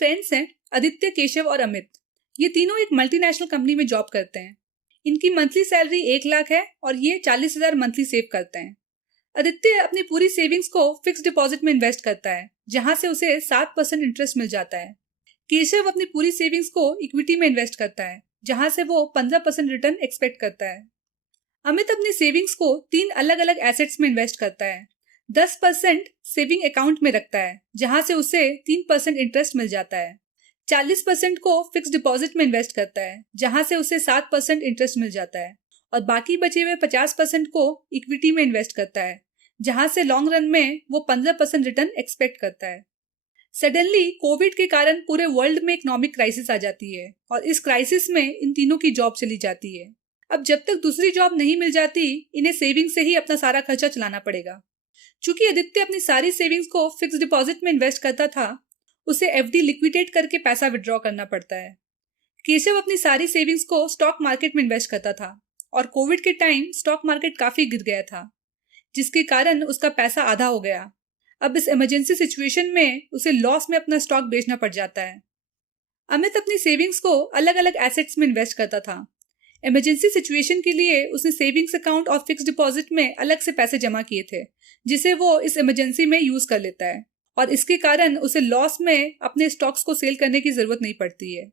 Friends हैं आदित्य, केशव और अमित। ये तीनों एक मल्टीनेशनल कंपनी में जॉब करते हैं। इनकी मंथली सैलरी 1 लाख है और ये 40,000 मंथली सेव करते हैं। आदित्य अपनी पूरी सेविंग्स को फिक्स डिपॉजिट में इन्वेस्ट करता है, जहां से उसे 7% इंटरेस्ट मिल जाता है। केशव अपनी पूरी सेविंग्स को इक्विटी में इन्वेस्ट करता है, जहां से वो 15% रिटर्न एक्सपेक्ट करता है। अमित अपनी सेविंग्स को 3 अलग अलग एसेट्स में इन्वेस्ट करता है। 10% सेविंग अकाउंट में रखता है, जहां से उसे 3% इंटरेस्ट मिल जाता है। 40% को फिक्स डिपॉजिट में इन्वेस्ट करता है, जहां से उसे 7% इंटरेस्ट मिल जाता है। और बाकी बचे हुए 50% को इक्विटी में इन्वेस्ट करता है, जहां से लॉन्ग रन में वो 15% रिटर्न एक्सपेक्ट करता है। सडनली कोविड के कारण पूरे वर्ल्ड में इकोनॉमिक क्राइसिस आ जाती है और इस क्राइसिस में इन तीनों की जॉब चली जाती है। अब जब तक दूसरी जॉब नहीं मिल जाती, इन्हें सेविंग से ही अपना सारा खर्चा चलाना पड़ेगा। चूंकि आदित्य अपनी सारी सेविंग्स को फिक्स डिपॉजिट में इन्वेस्ट करता था, उसे एफडी लिक्विडेट करके पैसा विड्रॉ करना पड़ता है। केशव अपनी सारी सेविंग्स को स्टॉक मार्केट में इन्वेस्ट करता था और कोविड के टाइम स्टॉक मार्केट काफी गिर गया था, जिसके कारण उसका पैसा आधा हो गया। अब इस इमरजेंसी सिचुएशन में उसे लॉस में अपना स्टॉक बेचना पड़ जाता है। अमित अपनी सेविंग्स को अलग अलग एसेट्स में इन्वेस्ट करता था। इमरजेंसी सिचुएशन के लिए उसने सेविंग्स अकाउंट और फिक्स डिपॉजिट में अलग से पैसे जमा किए थे, जिसे वो इस इमरजेंसी में यूज कर लेता है और इसके कारण उसे लॉस में अपने स्टॉक्स को सेल करने की जरूरत नहीं पड़ती है।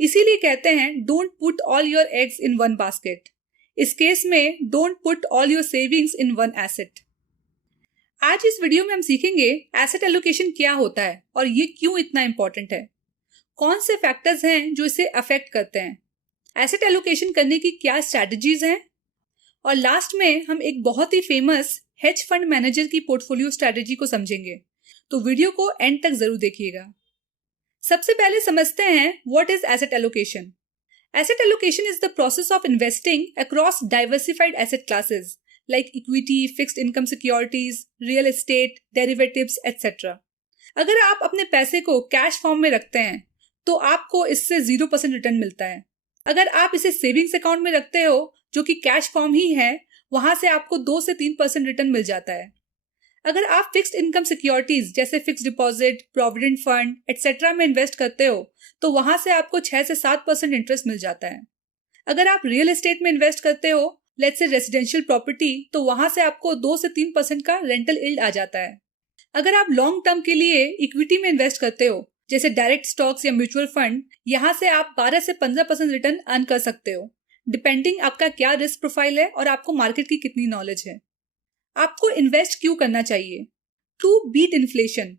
इसीलिए कहते हैं don't put all your eggs in one basket. इस केस में don't put all your savings in one asset. आज इस वीडियो में हम सीखेंगे एसेट एलोकेशन क्या होता है और ये क्यों इतना इंपॉर्टेंट है, कौन से फैक्टर्स हैं जो इसे अफेक्ट करते हैं, एसेट एलोकेशन करने की क्या स्ट्रैटेजीज हैं, और लास्ट में हम एक बहुत ही फेमस हेज फंड मैनेजर की पोर्टफोलियो स्ट्रैटेजी को समझेंगे। तो वीडियो को एंड तक जरूर देखिएगा। सबसे पहले समझते हैं what is asset allocation. Asset allocation is the process of investing across diversified asset classes like equity, fixed income securities, real estate, derivatives, etc. अगर आप अपने पैसे को कैश फॉर्म में रखते हैं तो आपको इससे 0% रिटर्न मिलता है। अगर आप इसे सेविंग्स अकाउंट में रखते हो, जो कि कैश फॉर्म ही है, वहां से आपको 2 से 3% रिटर्न मिल जाता है। अगर आप फिक्स्ड इनकम सिक्योरिटीज जैसे fix deposit, provident fund etc. में इन्वेस्ट करते हो तो वहां से आपको 6 से 7% इंटरेस्ट मिल जाता है। अगर आप रियल एस्टेट में इन्वेस्ट करते हो, लेट्स से रेजिडेंशियल प्रॉपर्टी, तो वहां से आपको 2 से 3% का रेंटल यील्ड आ जाता है। अगर आप लॉन्ग टर्म के लिए इक्विटी में इन्वेस्ट करते हो, जैसे डायरेक्ट स्टॉक्स या म्यूचुअल फंड, यहाँ से आप 12 से 15% रिटर्न अर्न कर सकते हो, डिपेंडिंग आपका क्या रिस्क प्रोफाइल है और आपको मार्केट की कितनी नॉलेज है। आपको इन्वेस्ट क्यों करना चाहिए? To beat inflation.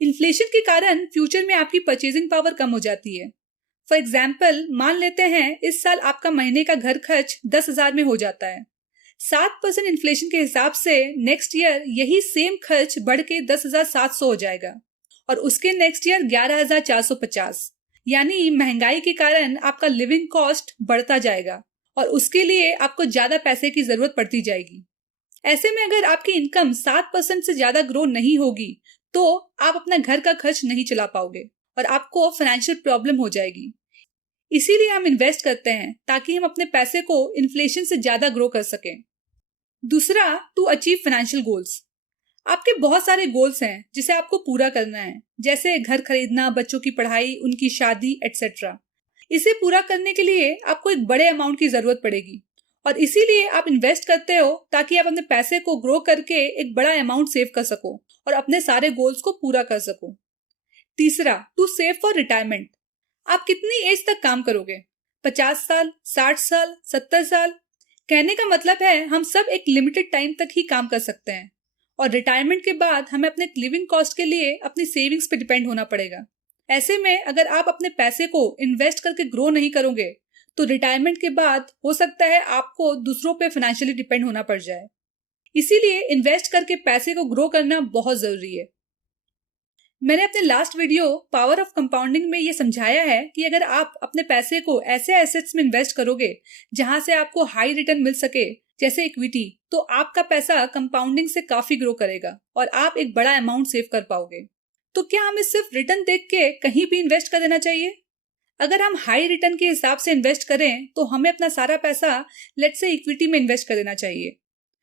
इन्फ्लेशन के कारण फ्यूचर में आपकी परचेजिंग पावर कम हो जाती है। फॉर एग्जाम्पल, मान लेते हैं इस साल आपका महीने का घर खर्च 10,000 में हो जाता है। 7% इन्फ्लेशन के हिसाब से नेक्स्ट ईयर यही सेम खर्च बढ़ के 10,700 हो जाएगा और उसके नेक्स्ट ईयर 11,450। यानी महंगाई के कारण आपका लिविंग कॉस्ट बढ़ता जाएगा और उसके लिए आपको ज्यादा पैसे की जरूरत पड़ती जाएगी। ऐसे में अगर आपकी इनकम 7% से ज्यादा ग्रो नहीं होगी तो आप अपना घर का खर्च नहीं चला पाओगे और आपको फाइनेंशियल प्रॉब्लम हो जाएगी। इसीलिए हम इन्वेस्ट करते हैं ताकि हम अपने पैसे को इन्फ्लेशन से ज्यादा ग्रो कर सकें। दूसरा, टू अचीव फाइनेंशियल गोल्स। आपके बहुत सारे गोल्स हैं जिसे आपको पूरा करना है, जैसे घर खरीदना, बच्चों की पढ़ाई, उनकी शादी etc. इसे पूरा करने के लिए आपको एक बड़े अमाउंट की जरूरत पड़ेगी और इसीलिए आप इन्वेस्ट करते हो ताकि आप अपने पैसे को ग्रो करके एक बड़ा अमाउंट सेव कर सको और अपने सारे गोल्स को पूरा कर सको। तीसरा, टू सेव फॉर रिटायरमेंट। आप कितनी एज तक काम करोगे? 50 साल, 60 साल, 70 साल? कहने का मतलब है हम सब एक लिमिटेड टाइम तक ही काम कर सकते हैं और रिटायरमेंट के बाद हमें अपने लिविंग कॉस्ट के लिए अपनी सेविंग्स पे डिपेंड होना पड़ेगा। ऐसे में अगर आप अपने पैसे को इन्वेस्ट करके ग्रो नहीं करोगे तो रिटायरमेंट के बाद हो सकता है आपको दूसरों पे फाइनेंशियली डिपेंड होना पड़ जाए। इसीलिए इन्वेस्ट करके पैसे को ग्रो करना बहुत जरूरी है। मैंने अपने last video power of compounding में ये समझाया है कि अगर आप अपने पैसे को ऐसे एसेट्स में इन्वेस्ट करोगे जहां से आपको हाई रिटर्न मिल सके, जैसे इक्विटी, तो आपका पैसा कंपाउंडिंग से काफी ग्रो करेगा और आप एक बड़ा अमाउंट सेव कर पाओगे। तो क्या हमें सिर्फ रिटर्न देख के कहीं भी इन्वेस्ट कर देना चाहिए? अगर हम हाई रिटर्न के हिसाब से इन्वेस्ट करें तो हमें अपना सारा पैसा लेट्स से इक्विटी में इन्वेस्ट कर देना चाहिए।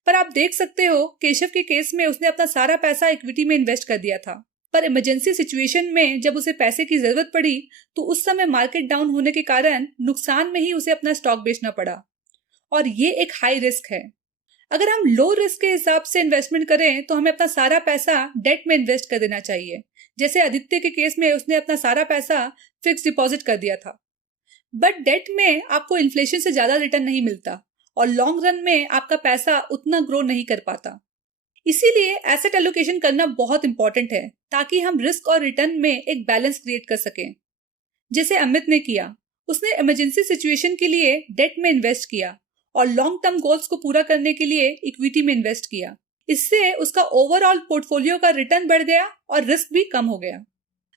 पर आप देख सकते हो केशव के केस में उसने अपना सारा पैसा इक्विटी में इन्वेस्ट कर दिया था पर इमरजेंसी सिचुएशन में जब उसे पैसे की जरूरत पड़ी तो उस समय मार्केट डाउन होने के कारण नुकसान में ही उसे अपना स्टॉक बेचना पड़ा, और ये एक हाई रिस्क है। अगर हम लो रिस्क के हिसाब से इन्वेस्टमेंट करें तो हमें अपना सारा पैसा डेट में इन्वेस्ट कर देना चाहिए। जैसे आदित्य के केस में उसने अपना सारा पैसा फिक्स डिपॉजिट कर दिया था। बट डेट में आपको इन्फ्लेशन से ज्यादा रिटर्न नहीं मिलता और लॉन्ग रन में आपका पैसा उतना ग्रो नहीं कर पाता। इसीलिए एसेट एलोकेशन करना बहुत इंपॉर्टेंट है ताकि हम रिस्क और रिटर्न में एक बैलेंस क्रिएट कर सकें। जैसे अमित ने किया, उसने इमरजेंसी सिचुएशन के लिए डेट में इन्वेस्ट किया और लॉन्ग टर्म गोल्स को पूरा करने के लिए इक्विटी में इन्वेस्ट किया। इससे उसका ओवरऑल पोर्टफोलियो का रिटर्न बढ़ गया और रिस्क भी कम हो गया।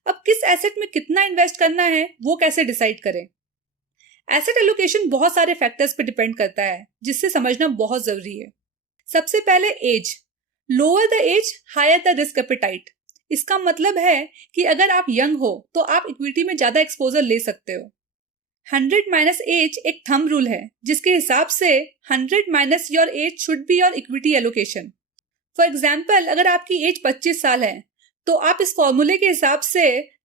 अब किस एसेट में कितना इन्वेस्ट करना है वो कैसे डिसाइड करें? एसेट एलोकेशन बहुत सारे फैक्टर्स पे डिपेंड करता है, जिससे समझना बहुत जरूरी है। सबसे पहले age. Lower the age higher the risk appetite. इसका मतलब है कि अगर आप यंग हो तो आप इक्विटी में ज्यादा एक्सपोजर ले सकते हो। 100 माइनस एज एक थंब रूल है जिसके हिसाब से 100 minus your age should be your equity allocation. For example, अगर आपकी एज 25 साल है तो आप इस फॉर्मूले के हिसाब से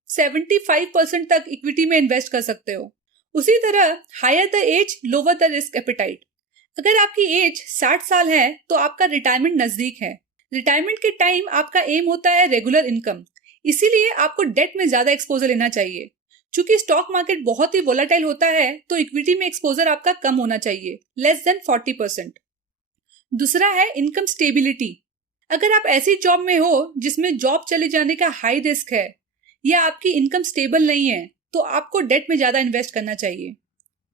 75% तक इक्विटी में इन्वेस्ट कर सकते हो। उसी तरह higher the age lower the risk appetite. अगर आपकी एज 60 साल है तो आपका रिटायरमेंट नजदीक है। रिटायरमेंट के टाइम आपका एम होता है रेगुलर इनकम, इसीलिए आपको डेट में ज्यादा एक्सपोजर लेना चाहिए। चूंकि स्टॉक मार्केट बहुत ही वोलेटाइल होता है तो इक्विटी में एक्सपोजर आपका कम होना चाहिए, लेस देन 40%। दूसरा है इनकम स्टेबिलिटी। अगर आप ऐसी जॉब में हो जिसमें जॉब चले जाने का हाई रिस्क है या आपकी इनकम स्टेबल नहीं है तो आपको डेट में ज्यादा इन्वेस्ट करना चाहिए।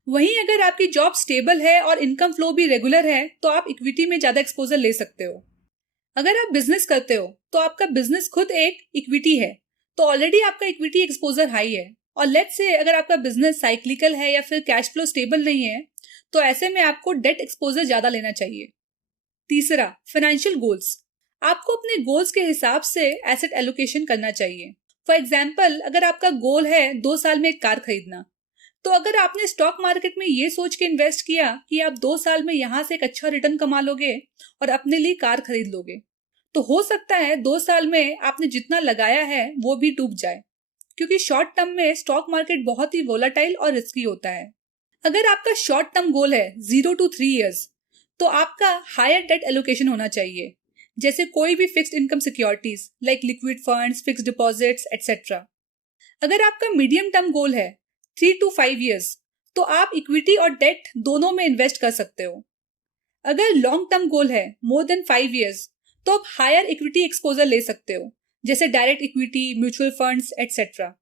वहीं अगर आपकी जॉब स्टेबल है और इनकम फ्लो भी रेगुलर है तो आप इक्विटी में ज्यादा एक्सपोजर ले सकते हो। अगर आप बिजनेस करते हो तो आपका बिजनेस खुद एक इक्विटी है, तो ऑलरेडी आपका इक्विटी एक्सपोजर हाई है। और लेट्स से अगर आपका बिजनेस साइक्लिकल है या फिर कैश फ्लो स्टेबल नहीं है तो ऐसे में आपको डेट एक्सपोजर ज्यादा लेना चाहिए। तीसरा, फाइनेंशियल गोल्स। आपको अपने गोल्स के हिसाब से एसेट एलोकेशन करना चाहिए। फॉर एग्जाम्पल, अगर आपका गोल है 2 साल में एक कार खरीदना, तो अगर आपने स्टॉक मार्केट में ये सोच के इन्वेस्ट किया कि आप 2 साल में यहाँ से एक अच्छा रिटर्न कमा लोगे और अपने लिए कार खरीद लोगे, तो हो सकता है 2 साल में आपने जितना लगाया है वो भी डूब जाए, क्योंकि शॉर्ट टर्म में स्टॉक मार्केट बहुत ही वोलेटाइल और रिस्की होता है। अगर आपका शॉर्ट टर्म गोल है 0 to 3 years, तो आपका हायर डेट एलोकेशन होना चाहिए, जैसे कोई भी fixed income securities like liquid funds, fixed deposits etcetera. अगर आपका मीडियम टर्म गोल है 3 to 5 years, तो आप इक्विटी और डेट दोनों में इन्वेस्ट कर सकते हो। अगर लॉन्ग टर्म गोल है मोर देन 5 years, तो आप हायर इक्विटी एक्सपोजर ले सकते हो, जैसे direct equity, mutual funds etcetera.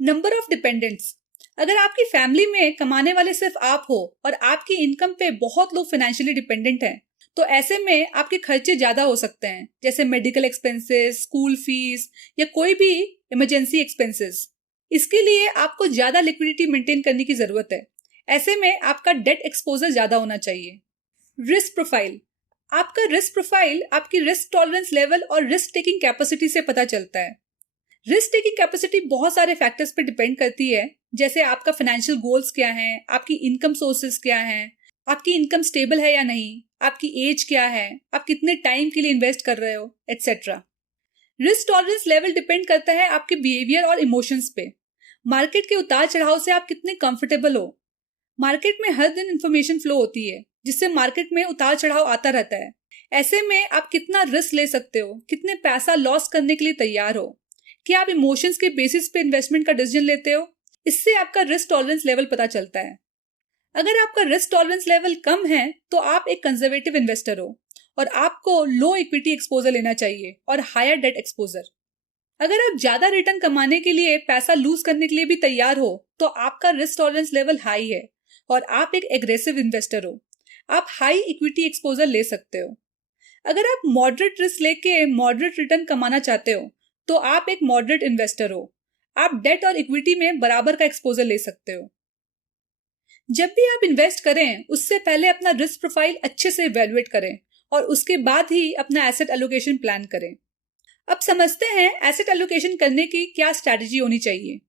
Number of dependents. अगर आपकी फैमिली में कमाने वाले सिर्फ आप हो और आपकी इनकम पे बहुत लोग फाइनेंशियली डिपेंडेंट हैं, तो ऐसे में आपके खर्चे ज्यादा हो सकते हैं, जैसे मेडिकल एक्सपेंसेस, स्कूल फीस या कोई भी इमरजेंसी एक्सपेंसेस। इसके लिए आपको ज्यादा लिक्विडिटी मेंटेन करने की जरूरत है। ऐसे में आपका डेट एक्सपोजर ज्यादा होना चाहिए। Risk profile. आपका रिस्क प्रोफाइल आपकी रिस्क टॉलरेंस लेवल और रिस्क टेकिंग कैपेसिटी से पता चलता है। रिस्क टेकिंग कैपेसिटी बहुत सारे फैक्टर्स पे डिपेंड करती है, जैसे आपका फाइनेंशियल गोल्स क्या हैं, आपकी इनकम सोर्सेज क्या हैं, आपकी इनकम स्टेबल है या नहीं, आपकी एज क्या है, आप कितने टाइम के लिए इन्वेस्ट कर रहे हो etcetera. Risk tolerance level depend करता है आपके बिहेवियर और इमोशंस पे। मार्केट के उतार चढ़ाव से आप कितने कंफर्टेबल हो। मार्केट में हर दिन इंफॉर्मेशन फ्लो होती है, जिससे मार्केट में उतार चढ़ाव आता रहता है। ऐसे में आप कितना रिस्क ले सकते हो, कितने पैसा लॉस करने के लिए तैयार हो, क्या आप इमोशंस के बेसिस पे इन्वेस्टमेंट का डिसीजन लेते हो, इससे आपका रिस्क टॉलरेंस लेवल पता चलता है। अगर आपका रिस्क टॉलरेंस लेवल कम है तो आप एक कंजर्वेटिव इन्वेस्टर हो और आपको लो इक्विटी एक्सपोजर लेना चाहिए और हायर डेट एक्सपोजर। अगर आप ज्यादा रिटर्न कमाने के लिए पैसा लूज करने के लिए भी तैयार हो तो आपका रिस्क टॉलरेंस लेवल हाई है और आप एक एग्रेसिव इन्वेस्टर हो। आप हाई इक्विटी एक्सपोजर ले सकते हो। अगर आप मॉडरेट रिस्क लेके मॉडरेट रिटर्न कमाना चाहते हो तो आप एक मॉडरेट इन्वेस्टर हो। आप डेट और इक्विटी में बराबर का एक्सपोजर ले सकते हो। जब भी आप इन्वेस्ट करें उससे पहले अपना रिस्क प्रोफाइल अच्छे से इवैल्यूएट करें और उसके बाद ही अपना एसेट एलोकेशन प्लान करें। अब समझते हैं एसेट एलोकेशन करने की क्या स्ट्रैटेजी होनी चाहिए।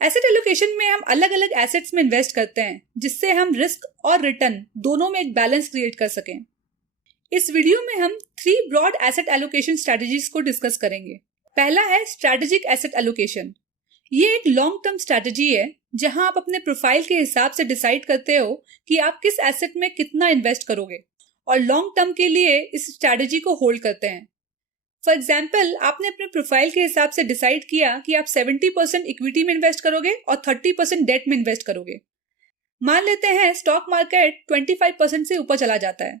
एसेट एलोकेशन में हम अलग अलग एसेट्स में इन्वेस्ट करते हैं, जिससे हम रिस्क और रिटर्न दोनों में एक बैलेंस क्रिएट कर सकें। इस वीडियो में हम 3 ब्रॉड एसेट एलोकेशन स्ट्रैटेजीज को डिस्कस करेंगे। पहला है स्ट्रैटेजिक एसेट एलोकेशन। ये एक लॉन्ग टर्म स्ट्रैटेजी है जहां आप अपने प्रोफाइल के हिसाब से डिसाइड करते हो कि आप किस एसेट में कितना इन्वेस्ट करोगे और लॉन्ग टर्म के लिए इस स्ट्रैटेजी को होल्ड करते हैं। फॉर एग्जाम्पल, आपने अपने प्रोफाइल के हिसाब से डिसाइड किया कि आप 70% इक्विटी में इन्वेस्ट करोगे और 30% डेट में इन्वेस्ट करोगे। मान लेते हैं स्टॉक मार्केट 25% से ऊपर चला जाता है।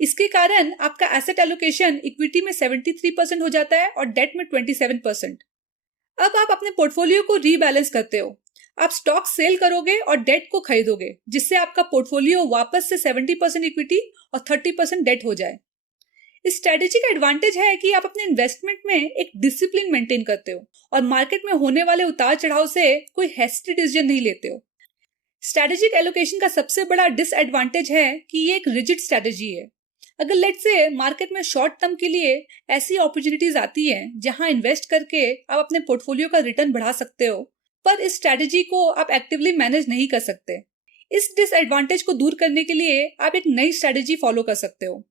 इसके कारण आपका एसेट एलोकेशन इक्विटी में 73% हो जाता है और डेट में 27%। अब आप अपने पोर्टफोलियो को रीबैलेंस करते हो। आप स्टॉक सेल करोगे और डेट को खरीदोगे, जिससे आपका पोर्टफोलियो वापस से 70% इक्विटी और 30% डेट हो जाए। इस स्ट्रेटेजी का एडवांटेज है कि आप अपने इन्वेस्टमेंट में एक डिसिप्लिन मेंटेन करते हो और मार्केट में होने वाले उतार चढ़ाव से कोई हैस्टी डिसीजन नहीं लेते हो। स्ट्रेटेजिक एलोकेशन का सबसे बड़ा डिसएडवांटेज है कि ये एक रिजिड स्ट्रेटेजी है। अगर लेट्स से मार्केट में शॉर्ट टर्म के लिए ऐसी अपॉर्चुनिटीज आती हैं जहां इन्वेस्ट करके आप अपने पोर्टफोलियो का रिटर्न बढ़ा सकते हो, पर इस स्ट्रेटेजी को आप एक्टिवली मैनेज नहीं कर सकते। इस डिसएडवांटेज को दूर करने के लिए आप एक नई स्ट्रेटेजी फॉलो कर सकते हो।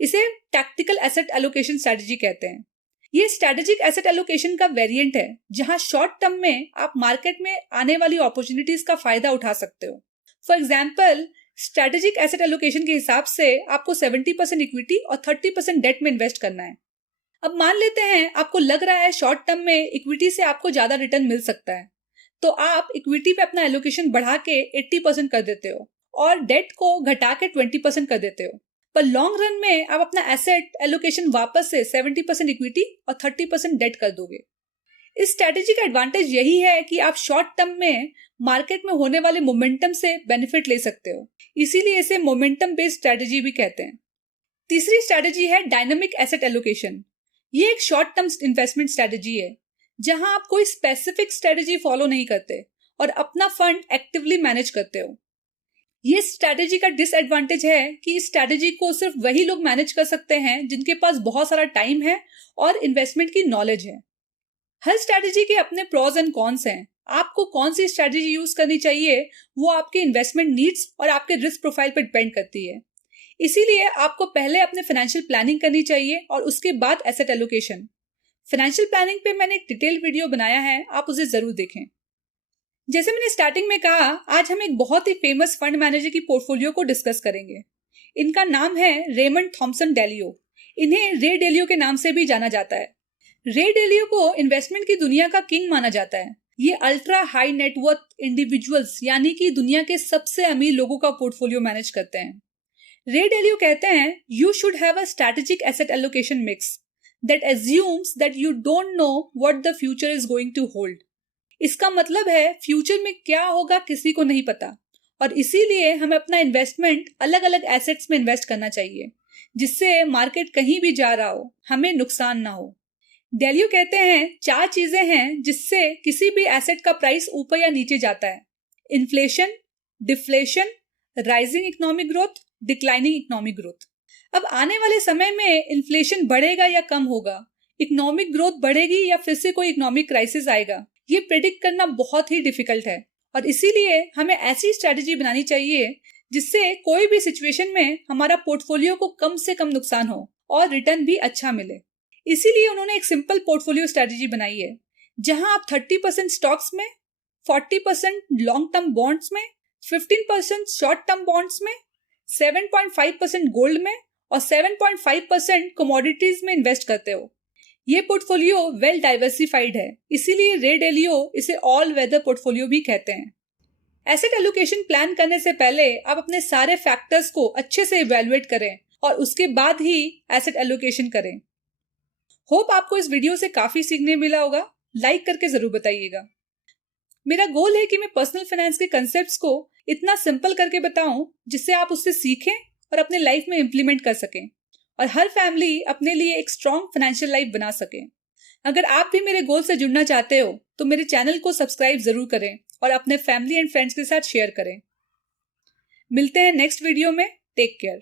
इसे टैक्टिकल एसेट एलोकेशन स्ट्रेटेजी कहते हैं। ये स्ट्रेटेजिक एसेट एलोकेशन का वेरिएंट है जहां शॉर्ट टर्म में आप मार्केट में आने वाली अपॉर्चुनिटीज का फायदा उठा सकते हो। For example, strategic asset allocation के हिसाब से आपको 70% इक्विटी और 30% डेट में इन्वेस्ट करना है। अब मान लेते हैं आपको लग रहा है शॉर्ट टर्म में इक्विटी से आपको ज्यादा रिटर्न मिल सकता है, तो आप इक्विटी पे अपना एलोकेशन बढ़ा के 80% कर देते हो और डेट को घटा के 20% कर देते हो। पर लॉन्ग रन में आप अपना एसेट एलोकेशन वापस से 70% इक्विटी और 30% डेट कर दोगे। इस स्ट्रेटेजी का एडवांटेज यही है कि आप शॉर्ट टर्म में मार्केट में होने वाले मोमेंटम से बेनिफिट ले सकते हो, इसीलिए इसे मोमेंटम बेस्ड स्ट्रेटेजी भी कहते हैं। तीसरी स्ट्रेटेजी है डायनामिक एसेट एलोकेशन। ये एक शॉर्ट टर्म इन्वेस्टमेंट स्ट्रेटेजी है जहां आप कोई स्पेसिफिक स्ट्रेटेजी फॉलो नहीं करते और अपना फंड एक्टिवली मैनेज करते हो। ये स्ट्रेटेजी का डिसएडवांटेज है कि इस स्ट्रेटेजी को सिर्फ वही लोग मैनेज कर सकते हैं जिनके पास बहुत सारा टाइम है और इन्वेस्टमेंट की नॉलेज है। हर स्ट्रेटेजी के अपने प्रोज एंड कॉन्स हैं। आपको कौन सी स्ट्रेटेजी यूज करनी चाहिए वो आपके इन्वेस्टमेंट नीड्स और आपके रिस्क प्रोफाइल पर डिपेंड करती है। इसीलिए आपको पहले अपने फाइनेंशियल प्लानिंग करनी चाहिए और उसके बाद एसेट एलोकेशन। फाइनेंशियल प्लानिंग पे मैंने एक डिटेल वीडियो बनाया है, आप उसे जरूर देखें। जैसे मैंने स्टार्टिंग में कहा, आज हम एक बहुत ही फेमस फंड मैनेजर की पोर्टफोलियो को डिस्कस करेंगे। इनका नाम है रेमंड थॉमसन डेलियो। इन्हें रे डेलियो के नाम से भी जाना जाता है। रे डेलियो को इन्वेस्टमेंट की दुनिया का किंग माना जाता है। ये अल्ट्रा हाई नेटवर्थ इंडिविजुअल्स यानी कि दुनिया के सबसे अमीर लोगों का पोर्टफोलियो मैनेज करते हैं। रे डेलियो कहते हैं, you should have a strategic asset allocation mix that assumes that you don't know what the future is going to hold। इसका मतलब है फ्यूचर में क्या होगा किसी को नहीं पता और इसीलिए हमें अपना इन्वेस्टमेंट अलग अलग एसेट्स में इन्वेस्ट करना चाहिए जिससे मार्केट कहीं भी जा रहा हो हमें नुकसान ना हो। डेलियो कहते हैं 4 चीजें हैं जिससे किसी भी एसेट का प्राइस ऊपर या नीचे जाता है: inflation, deflation, rising economic growth, declining economic growth. अब आने वाले समय में इन्फ्लेशन बढ़ेगा या कम होगा, इकोनॉमिक ग्रोथ बढ़ेगी या फिर से कोई इकोनॉमिक क्राइसिस आएगा, ये प्रेडिक्ट करना बहुत ही डिफिकल्ट है और इसीलिए हमें ऐसी स्ट्रेटेजी बनानी चाहिए जिससे कोई भी सिचुएशन में हमारा पोर्टफोलियो को कम से कम नुकसान हो और रिटर्न भी अच्छा मिले। इसीलिए उन्होंने एक सिंपल पोर्टफोलियो स्ट्रेटेजी बनाई है जहां आप 30% स्टॉक्स में, 40% लॉन्ग टर्म बॉन्ड्स में, 15% शॉर्ट टर्म बॉन्ड्स में, 7.5% गोल्ड में और 7.5% कमोडिटीज में इन्वेस्ट करते हो। ये पोर्टफोलियो वेल डाइवर्सिफाइड है, इसीलिए रे डेलियो इसे ऑल वेदर पोर्टफोलियो भी कहते हैं। एसेट एलोकेशन प्लान करने से पहले आप अपने सारे फैक्टर्स को अच्छे से इवैल्यूएट करें और उसके बाद ही एसेट एलोकेशन करें। होप आपको इस वीडियो से काफी सीखने मिला होगा। लाइक करके जरूर बताइएगा। मेरा गोल है कि मैं पर्सनल फाइनेंस के कंसेप्ट्स को इतना सिंपल करके बताऊं जिससे आप उससे सीखें और अपने लाइफ में इम्प्लीमेंट कर सकें और हर फैमिली अपने लिए एक स्ट्रॉन्ग फाइनेंशियल लाइफ बना सके। अगर आप भी मेरे गोल से जुड़ना चाहते हो तो मेरे चैनल को सब्सक्राइब जरूर करें और अपने फैमिली एंड फ्रेंड्स के साथ शेयर करें। मिलते हैं नेक्स्ट वीडियो में। Take care.